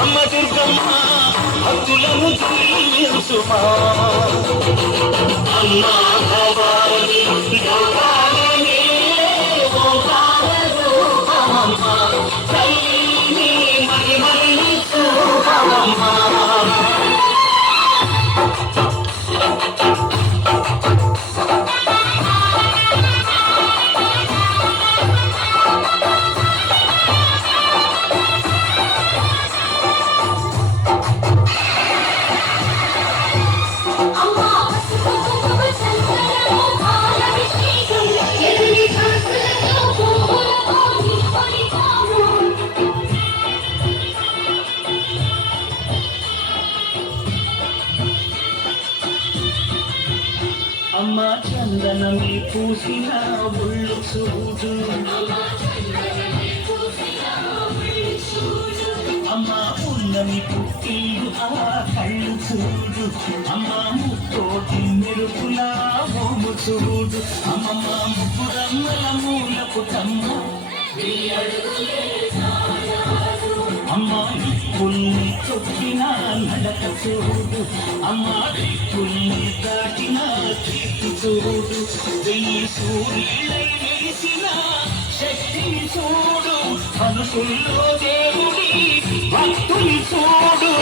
అమ్మ దుర్గమ్మ భక్తులను దీవించుమా అమ్మా భవాని భవాని ఓంకార రూపమమ్మ తల్లిని మహిమల్ని చూపమమ్మ అమ్మా చందనమి పూసిన ఒళ్ళు చూడు అమ్మా ఉన్నమి పుట్టిల్లు ఆ కళ్ళు చూడు అమ్మా ముత్తోటి మెరుపులా మోము చూడు అమ్మమ్మ ముగ్గురమ్మల మూల పుటమ్మ అమ్మా పుల్ని తొక్కిన నడక చూడు అమ్మా పుల్ని దాటిన కీర్తి చూడు వెయ్యి సూర్యులై వెలిసిన శక్తిని చూడు మనసుల్లో దేవుడి భక్తుని చూడు